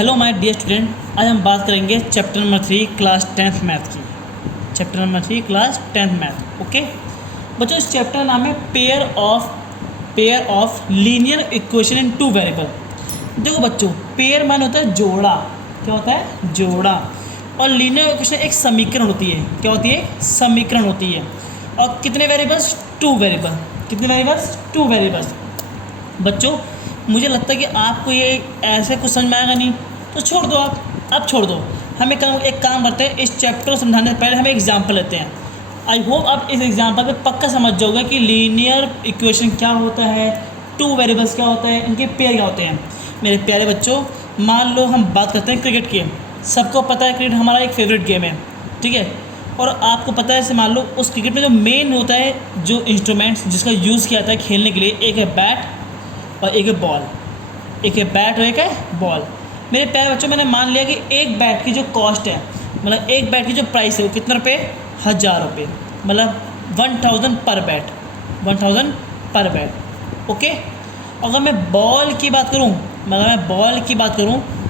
Hello my dear student, आज हम बात करेंगे chapter number 3 class 10th math की। Chapter number 3 class 10th math. Okay बच्चों, इस चैप्टर का नाम है pair of linear equation in two variable. देखो बच्चों, पेयर मान होता है जोड़ा। क्या होता है? जोड़ा। और लीनियर इक्वेशन एक समीकरण होती है। क्या होती है? समीकरण होती है। और कितने वेरिएबल्स? 2 वेरिएबल। कितने वेरिएबल्स? 2 वेरिएबल्स। बच्चों, मुझे लगता है कि आपको ये ऐसे कुछ समझ में आएगा नहीं, तो छोड़ दो। आप अब छोड़ दो। हम एक काम करते हैं, इस चैप्टर को समझाने से पहले हम एग्जाम्पल लेते हैं। आई होप आप इस एग्जाम्पल पे पक्का समझ जाओगे कि लीनियर इक्वेशन क्या होता है, 2 वेरिएबल्स क्या होता है, इनके पेयर क्या होते हैं। मेरे प्यारे बच्चों, मान लो हम बात करते हैं क्रिकेट की। सबको पता है क्रिकेट हमारा एक फेवरेट गेम है, ठीक है। और आपको पता है, जैसे मान लो उस क्रिकेट में जो मेन होता है, जो इंस्ट्रूमेंट्स जिसका यूज़ किया जाता है खेलने के लिए, एक है बैट और एक है बॉल। एक है बैट और एक है बॉल। मेरे प्यारे बच्चों, मैंने मान लिया कि एक बैट की जो कॉस्ट है, मतलब एक बैट की जो प्राइस है, वो कितने रुपये? 1000 रुपये, मतलब 1000 पर बैट। 1000 पर बैट। ओके। अगर मैं बॉल की बात करूं,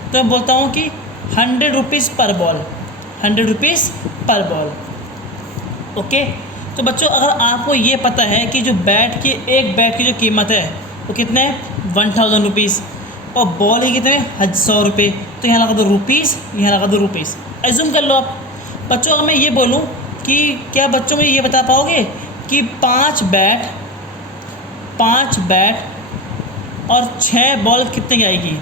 तो मैं बोलता हूं कि 100 रुपीज़ पर बॉल। 100 रुपीज़ पर बॉल। ओके। तो बच्चों, अगर आपको ये पता है कि जो एक बैट की जो कीमत है वो कितने है? 1000 रुपीज़। और बॉल ही कितने? 100 रुपये। तो यहाँ लगा दो रुपीज़, यहाँ लगा दो रुपीज़। एज्यूम कर लो आप। बच्चों, अगर मैं ये बोलूँ कि क्या बच्चों में ये बता पाओगे कि 5 बैट और 6 बॉल कितने की आएगी?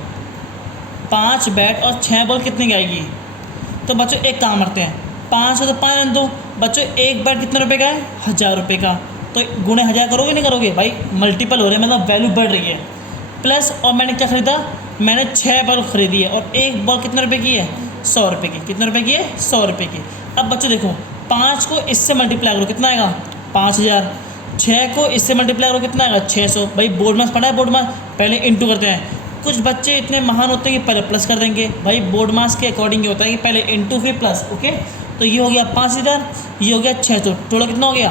5 बैट और 6 बॉल कितने की आएगी? तो बच्चों एक काम करते हैं, 5 है तो 5 रन दो। बच्चों एक बैट कितने रुपए का है? 1000 रुपये का। तो गुणे 1000 करोगे नहीं करोगे? भाई मल्टीपल हो रहे हैं, मतलब वैल्यू बढ़ रही है। प्लस और मैंने क्या ख़रीदा? मैंने 6 बॉल ख़रीदी है और एक बॉल कितने रुपए की है? 100 रुपये की। कितने रुपए की है? 100 रुपये की। अब बच्चों देखो, 5 को इससे मल्टीप्लाई करो, कितना आएगा? 5000। 6 को इससे मल्टीप्लाई करो, कितना आएगा? 600। भाई बोर्ड मास पढ़ा है? बोर्ड मास पहले इंटू करते हैं। कुछ बच्चे इतने महान होते हैं कि पहले प्लस कर देंगे। भाई बोर्ड मास के अकॉर्डिंग ये होता है कि पहले इंटू फिर प्लस। ओके। तो ये हो गया 5000, ये हो गया 600। टोटल कितना हो गया?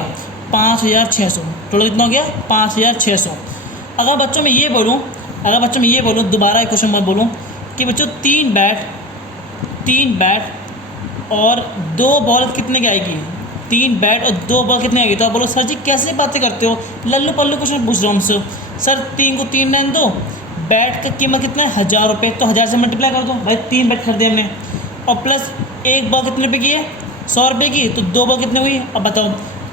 5600। टोटल कितना हो गया? 5600। अगर बच्चों मैं ये बोलूँ दोबारा एक क्वेश्चन मैं बोलूँ कि बच्चों 3 बैट और 2 बॉल कितने की आएगी? 3 बैट और 2 बॉल कितने आएगी? तो आप बोलो सर जी कैसे बातें करते हो, लल्लू पल्लू क्वेश्चन पूछ रहा हूँ हमसे। सर 3 को 3 लाइन दो, बैट का कीमत कितना है? 1000 रुपये। तो 1000 से मल्टीप्लाई कर दो। भाई 3 बैट खरीदे हमने, और प्लस एक बॉल कितने रुपये की है? 100 रुपये की। तो 2 बॉल कितने हुई? अब बताओ,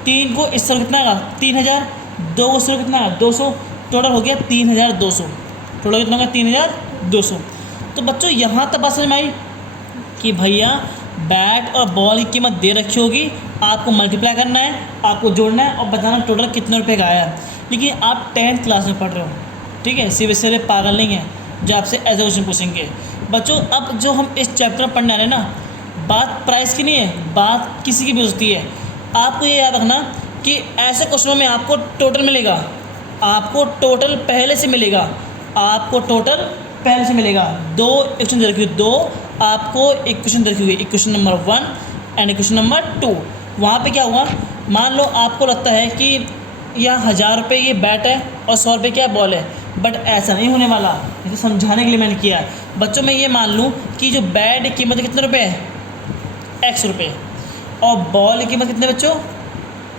3 को इस तरह कितना आएगा? 3000। 2 को इस तरह कितना आएगा? 200। टोटल हो गया 3200। टोटल कितना हो गया? 3200। तो बच्चों यहाँ तक बात समझ में आई कि भैया बैट और बॉल की कीमत दे रखी होगी, आपको मल्टीप्लाई करना है, आपको जोड़ना है और बताना टोटल कितने रुपये का आया। लेकिन आप 10th क्लास में पढ़ रहे हो, ठीक है, सीधे पागल नहीं है जो आपसे ऐसे क्वेश्चन पूछेंगे। बच्चों अब जो हम इस चैप्टर में पढ़ने आ रहे हैं ना, बात प्राइस की नहीं है, बात किसी की भी हो सकती है। आपको ये याद रखना कि ऐसे क्वेश्चनों में आपको टोटल मिलेगा, आपको टोटल पहले से मिलेगा, दो इक्वेशन दे रखी हुई, दो आपको इक्वेशन दे रखी हुई, equation number 1 and equation number 2। वहाँ पे क्या हुआ, मान लो आपको लगता है कि यह 1000 रुपये ये बैट है और 100 रुपये क्या बॉल है, बट ऐसा नहीं होने वाला। इसे समझाने के लिए मैंने किया है। बच्चों मैं ये मान लूँ कि जो बैट की कीमत कितने रुपये है? x रुपये। और बॉल की कीमत कितने बच्चों?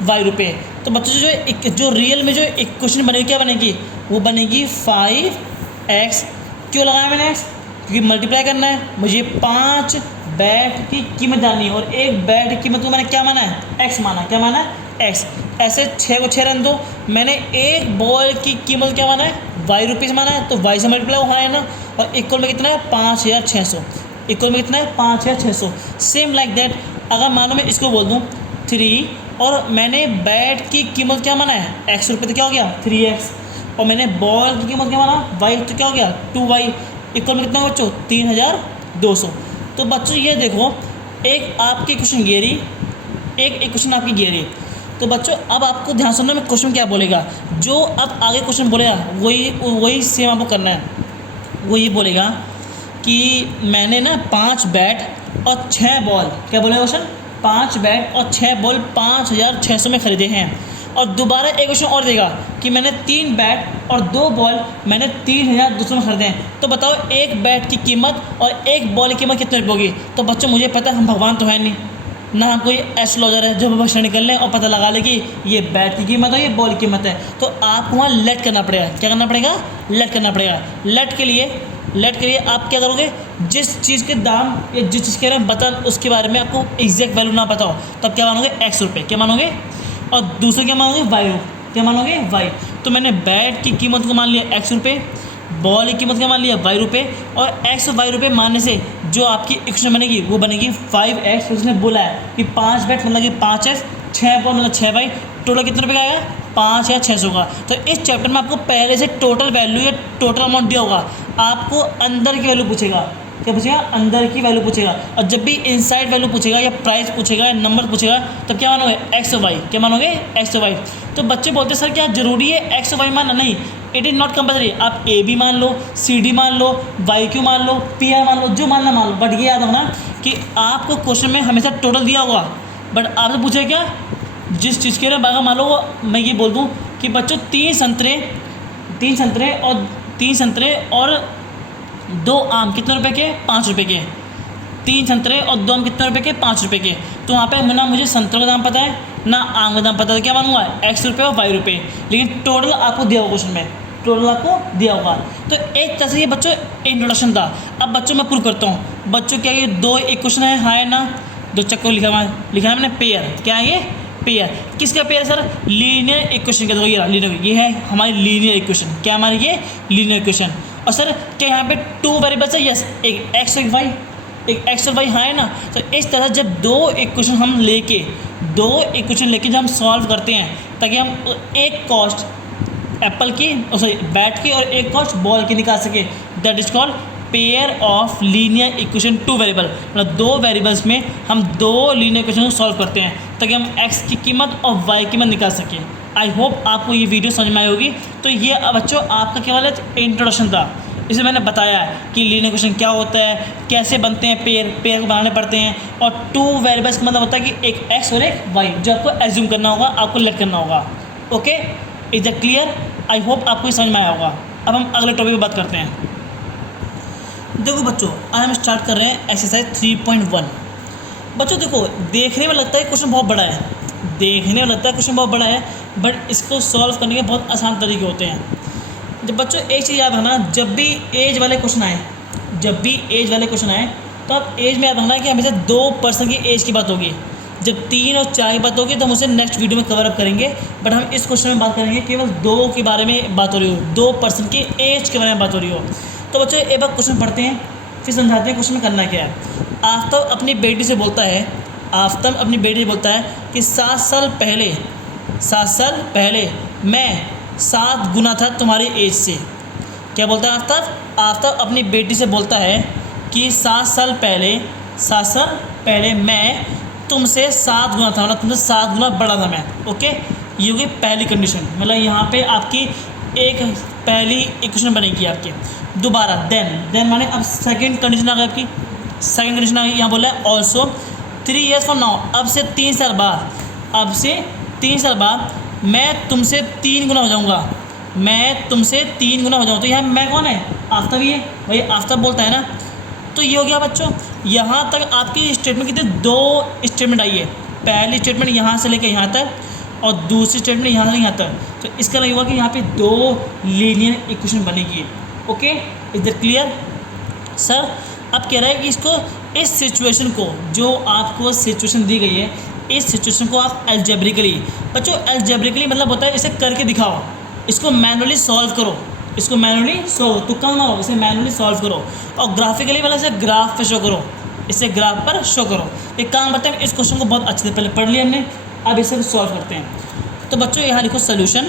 y रुपये। तो बच्चों जो रियल में जो इक्वेशन बनेगी, क्या बनेगी? वो बनेगी 5x। क्यों लगाया मैंने x? क्योंकि मल्टीप्लाई करना है मुझे। 5 बैट की कीमत जाननी है और एक बैट की कीमत को मैंने क्या माना है? x माना। क्या माना है? x। ऐसे 6 को 6 रन दो, मैंने एक बॉल की कीमत क्या माना है? y रुपीज़ माना है, तो y से मल्टीप्लाई होना है ना। और इक्वल में कितना है? 5600। इक्वल में कितना है? 5600। सेम लाइक दैट, अगर मानो मैं इसको बोल दूँ 3 और मैंने बैट की कीमत क्या माना है? x रुपये। तो क्या हो गया? 3x। और मैंने बॉल की कीमत क्या माना? y। तो क्या हो गया? 2y। इक्वल में कितना बच्चों? 3200। तो बच्चों ये देखो, एक आपकी इक्वेशन गेरी, एक इक्वेशन आपकी गेरी। तो बच्चों अब आपको ध्यान सुनना, मैं क्वेश्चन क्या बोलेगा, जो अब आगे क्वेश्चन बोलेगा वही सेम आपको करना है। वो ये बोलेगा कि मैंने ना 5 बैट और 6 बॉल, क्या बोलेगा क्वेश्चन? 5 बैट और 6 बॉल 5600 में ख़रीदे हैं और दोबारा एक क्वेश्चन और देगा कि मैंने 3 बैट और 2 बॉल मैंने 3,200 में खरीदे हैं, तो बताओ एक बैट की कीमत और एक बॉल की कीमत कितने रुपये होगी। तो बच्चों मुझे पता है हम भगवान तो है नहीं, ना हम कोई एस्ट्रोलॉजर है जो भविष्य निकल लें और पता लगा ले कि ये बैट की कीमत है ये बॉल की कीमत है। तो आपको वहाँ लेट करना पड़ेगा। क्या करना पड़ेगा? लेट करना पड़ेगा। लेट के लिए आप क्या करोगे, जिस चीज़ के दाम या जिस चीज़ के बता उसके बारे में आपको एग्जैक्ट वैल्यू ना पता हो, तब क्या मानोगे? एक्स रुपये। क्या मानोगे? और दूसरे क्या मानोगे? वाई। क्या मानोगे? वाई। तो मैंने बैट की कीमत को मान लिया एक्स रुपये, बॉल की कीमत का मान लिया वाई रुपये, और एक्स और वाई रुपये मानने से जो आपकी इक्वेशन बनेगी वो बनेगी 5x। उसने बोला है कि 5 बैट मतलब कि 5x, 6 बॉल मतलब 6 वाई, टोटल कितने रुपये का आएगा? 5 या 600 का। तो इस चैप्टर में आपको पहले से टोटल वैल्यू या टोटल अमाउंट दिया होगा, आपको अंदर की वैल्यू पूछेगा। क्या पूछेगा? अंदर की वैल्यू पूछेगा। और जब भी इनसाइड वैल्यू पूछेगा या प्राइस पूछेगा या नंबर पूछेगा, तब क्या मानोगे? एक्स और वाई। क्या मानोगे? एक्स और वाई। तो बच्चे बोलते हैं सर क्या ज़रूरी है एक्स और वाई मानना? नहीं, इट इज़ नॉट कंपल्सरी। आप ए बी मान लो, सी डी मान लो, वाई क्यू मान लो, पी आर मान लो, जो मानना मान लो, बट ये याद रखना कि आपको क्वेश्चन में हमेशा टोटल दिया होगा, बट आपसे पूछेगा क्या जिस चीज़ के लिए बागा मान लो। मैं ये बोल दूँ कि बच्चों 3 संतरे और 2 आम कितने रुपए के? 5 रुपये के। 3 संतरे और 2 आम कितने रुपए के? 5 रुपये के। तो वहाँ पे ना मुझे संतरों का दाम पता है ना आम का दाम पता है, क्या मानूंगा? एक्स रुपये और वाई रुपये। लेकिन टोटल आपको दिया होगा क्वेश्चन में, टोटल आपको दिया होगा। तो एक तरह से ये बच्चों इंट्रोडक्शन था। अब बच्चों मैं प्रूव करता हूँ। बच्चों क्या ये 2 इक्वेशन है, हाँ है ना? 2 चक्कर लिखा है मैंने पेयर। क्या है ये? पेयर। किसका पेयर सर? लीनियर इक्वेशन का। देखो ये लीनियर, ये है हमारी लीनियर इक्वेशन। क्या हमारी ये? Linear equation. और सर क्या यहाँ पे 2 वेरिएबल्स है? यस, एक एक्स और एक वाई, एक एक्स और वाई, हाँ है ना? तो इस तरह जब 2 इक्वेशन लेके जब हम सॉल्व करते हैं, ताकि हम एक कॉस्ट एप्पल की सॉरी बैट की और एक कॉस्ट बॉल की निकाल सके, that is called pair of linear equation 2 variable. मतलब 2 वेरिएबल्स में हम 2 लीनियर इक्वेशन को सॉल्व करते हैं ताकि हम एक्स की कीमत और वाई की कीमत निकाल सकें। आई होप आपको ये वीडियो समझ में आई होगी। तो ये बच्चों आपका केवल इंट्रोडक्शन था। इसे मैंने बताया है कि लीनियर इक्वेशन क्या होता है, कैसे बनते हैं, पेयर को बनाने पड़ते हैं, और 2 वेरिएबल्स का मतलब होता है कि एक एक्स और एक वाई, जो आपको एज्यूम करना होगा, आपको लेट करना होगा। Okay, is that clear? I hope आपको ये समझ में आया होगा। अब हम अगले टॉपिक पर बात करते हैं। देखो बच्चों, आज हम स्टार्ट कर रहे हैं एक्सरसाइज 3.1। बच्चों देखो, देखने में लगता है क्वेश्चन बहुत बड़ा है, बट इसको सॉल्व करने के बहुत आसान तरीके होते हैं। जब बच्चों एक चीज़ याद रखना, जब भी एज वाले क्वेश्चन आए तो आप एज में याद रखना कि हमेशा 2 पर्सन की एज की बात होगी। जब 3 और 4 की बात होगी तो हम उसे नेक्स्ट वीडियो में कवर अप करेंगे, बट हम इस क्वेश्चन में बात करेंगे केवल 2 के बारे में बात हो रही हो, 2 पर्सन की एज के बारे में बात हो रही हो। तो बच्चों एक बार क्वेश्चन पढ़ते हैं, फिर समझाते हैं क्वेश्चन में करना क्या है। आफ्ताब अपनी बेटी से बोलता है कि 7 साल पहले मैं 7 गुना था तुम्हारी एज से। क्या बोलता है आफ्ताब अपनी बेटी से बोलता है कि 7 साल पहले मैं तुमसे 7 गुना था, मतलब तुमसे 7 गुना बड़ा था मैं। ओके, ये होगी पहली कंडीशन। मतलब यहाँ पे आपकी एक पहली इक्वेशन बनेगी आपकी। दोबारा देन माने अब सेकंड कंडीशन आ गई आपकी। यहाँ बोला है ऑल्सो 3 years फ्रॉम नाउ, अब से 3 साल बाद मैं तुमसे 3 गुना हो जाऊँगा। तो यहाँ मैं कौन है? आफ्ताब ही है भाई, आफ्ताब बोलता है ना। तो ये हो गया बच्चों। यहाँ तक आपकी स्टेटमेंट कितने? 2 स्टेटमेंट आई है। पहली स्टेटमेंट यहाँ से लेकर यहाँ तक, और दूसरी स्टेटमेंट यहाँ से यहाँ तक। तो इसका मतलब हुआ कि यहाँ पे 2 लीनियर इक्वेशन बनेगी। Okay, is that clear sir? अब कह रहा है कि इसको, इस सिचुएशन को, जो आपको सिचुएशन दी गई है, इस सिचुएशन को आप एल्जेब्रिकली, बच्चों एल्जेब्रिकली मतलब होता है इसे करके दिखाओ, इसको मैनुअली सॉल्व करो, तुक्का ना हो, इसे मैनुअली सॉल्व करो। और ग्राफिकली मतलब इसे ग्राफ पे शो करो, एक काम करते हैं, इस क्वेश्चन को बहुत अच्छे से पहले पढ़ लिया हमने, अब इसे सॉल्व करते हैं। तो बच्चों यहाँ लिखो सोल्यूशन।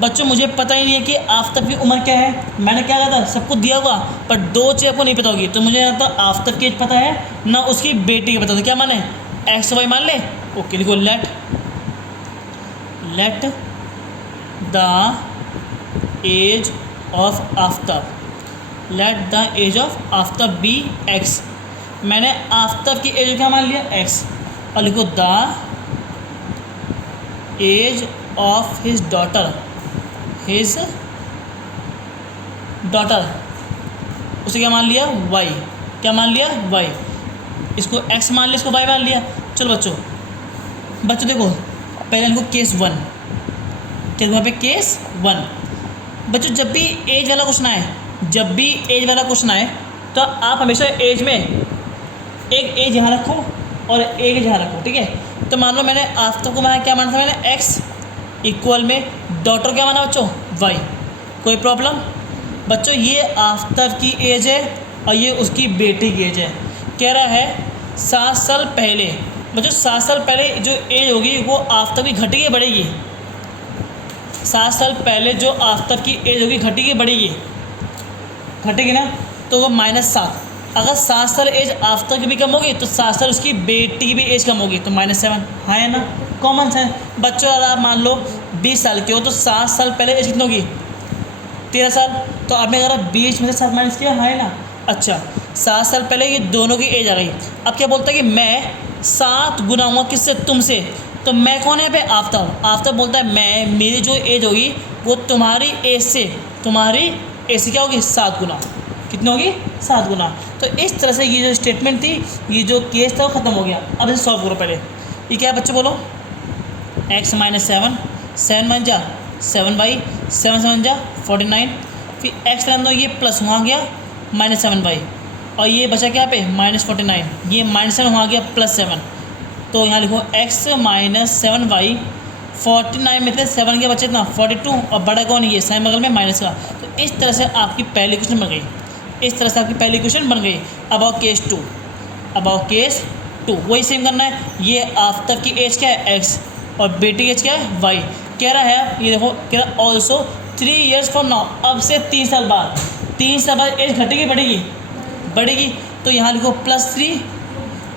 बच्चों मुझे पता ही नहीं है कि आफ्ताब की उम्र क्या है। मैंने क्या कहा था, सबको दिया होगा, पर 2 चीज़ आपको नहीं पता होगी। तो मुझे यहाँ तो आफ्ताब की एज पता है ना, उसकी बेटी की पता था। क्या माने? एक्स वाई मान ले। ओके, लिखो let the age of Aftab be X. मैंने आफ्ताब की एज क्या मान लिया? एक्स। और लिखो the age of his daughter, उसे क्या मान लिया, वाई, क्या मान लिया, वाई, इसको एक्स मान लिया, इसको वाई मान लिया। चलो बच्चों देखो पहले इनको केस 1, चलो वहाँ पे केस 1। बच्चों जब भी एज वाला क्वेश्चन आए तो आप हमेशा एज में एक एज यहाँ रखो और एक एज यहाँ रखो, ठीक है। तो मान लो मैंने आफ्टर को क्या माना था, मैंने एक्स इक्वल में डॉटर क्या माना बच्चों, वाई। कोई प्रॉब्लम बच्चों? ये आफ्टर की एज है और ये उसकी बेटी की एज है। कह रहा है 7 साल पहले, बच्चों 7 साल पहले जो एज होगी वो आफ्टर की घटेगी बढ़ेगी? 7 साल पहले जो आफ्टर की एज होगी घटेगी बढ़ेगी? घटेगी ना, तो वो -7। अगर 7 साल एज आफ्टर की भी कम होगी तो 7 साल उसकी बेटी की भी एज कम होगी, तो -7। हाँ है ना, कॉमन है बच्चों। अगर आप मान लो 20 साल के हो तो 7 साल पहले एज कितनी होगी, 13 साल। तो आपने अगर 20 में से 7 माइनस किया, हाँ है ना। अच्छा 7 साल पहले ये दोनों की एज आ गई। अब क्या बोलता है कि मैं 7 गुनाऊँगा किससे, तुमसे। तो मैं कौन है पे, आफ्टर बोलता है मैं, मेरी जो एज होगी वो तुम्हारी एज से क्या होगी, 7 गुना। कितनी होगी, 7 गुना। तो इस तरह से ये जो स्टेटमेंट थी, ये जो केस था वो ख़त्म हो गया। अब इसे सॉल्व करो पहले। ये क्या है बच्चों बोलो, x - 7, 7 मान जा 7y, 7 7 जा 49, फिर x रहने दो, ये प्लस वहाँ गया -7y, और ये बचा क्या पे -49, ये -7 वहाँ गया +7। तो यहाँ लिखो x - 7y, 49 में से 7 के बचे इतना 42, और बड़ा कौन, ये सेम बगल में माइनस का। तो इस तरह से आपकी पहली क्वेश्चन बन गई। अब आओ केस 2, वही सेम करना है। ये आफ्टर की एज क्या है, x, और बेटी की एज क्या है, y। कह रहा है ये देखो, कह रहा ऑल्सो 3 years फ्रॉम नाउ, अब से 3 साल बाद एज घटेगी बढ़ेगी। तो यहाँ लिखो +3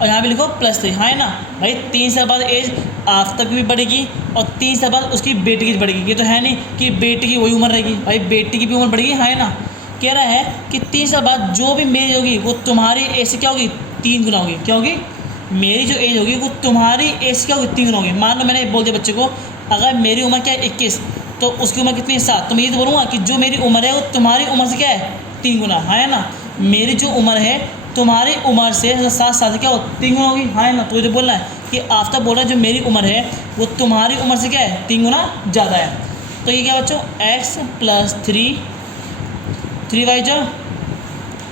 और यहाँ भी लिखो +3। हाँ है ना भाई, 3 साल बाद एज आफ्टर की भी बढ़ेगी और 3 साल बाद उसकी बेटी की बढ़ेगी। ये तो है नहीं कि बेटी की वही उम्र रहेगी, भाई बेटी की भी उम्र बढ़ेगी। हाँ है ना। कह रहा है कि 3 साल बाद जो भी मेरी होगी वो तुम्हारी एज से क्या होगी, 3 गुना होगी। क्या होगी, मेरी जो एज होगी वो तुम्हारी एज से क्या होगी, 3 गुना होगी। मान लो मैंने बोल दिया बच्चे को, अगर मेरी उम्र क्या है 21, तो उसकी उम्र कितनी है 7, तो मैं ये तो बोलूँगा कि जो मेरी उम्र है वो तुम्हारी उम्र से क्या है, 3 गुना। हाँ है ना, मेरी जो उम्र है तुम्हारी उम्र से 7 साल से क्या हो, 3 गुना होगी। हाँ है ना। तो ये तो बोलना है कि आफ्टर बोल रहा है जो मेरी उम्र है वो तुम्हारी उम्र से क्या है, 3 गुना ज़्यादा है। तो ये क्या बच्चों, x + 3y जा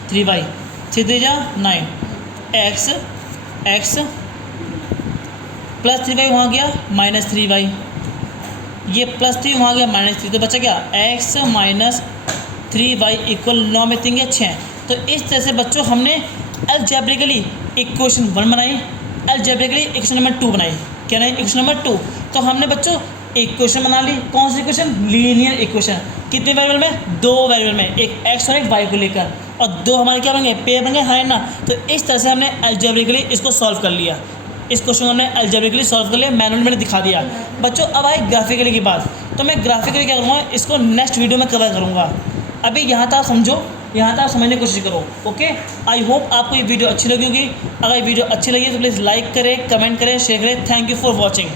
3y, 3 जा 9, x + 3y वहाँ गया -3y, ये +3 वहाँ गया -3, तो बचा क्या, x - 3y = 9 में 3 गया 6। तो इस तरह से बच्चों हमने अलजेब्रिकली इक्वेशन 1 बनाई, अलजेब्रिकली इक्वेशन नंबर 2 बनाई। क्या नहीं, इक्वेशन नंबर 2। तो हमने बच्चों इक्वेशन बना ली, कौन सी इक्वेशन, लीनियर इक्वेशन। कितने वेरिएबल में, 2 वेरिएबल में, एक x और एक y को लेकर, और 2 हमारे क्या बन गए, पेयर बन गए। हाँ ना। तो इस तरह से हमने अलजेब्रिकली इसको सॉल्व कर लिया, इस क्वेश्चन को हमने अलजेब्रिकली सॉल्व कर लिया, मैनुअल मैंने दिखा दिया। बच्चों अब आए ग्राफिकली की बात, तो मैं ग्राफिकली क्या करूँगा, इसको नेक्स्ट वीडियो में कवर करूँगा। अभी यहाँ तक समझो, यहाँ तक समझने की कोशिश करो। ओके, आई होप आपको ये वीडियो अच्छी लगी होगी। अगर ये वीडियो अच्छी लगी तो प्लीज़ लाइक करें, कमेंट करें, शेयर करें। Thank you for watching.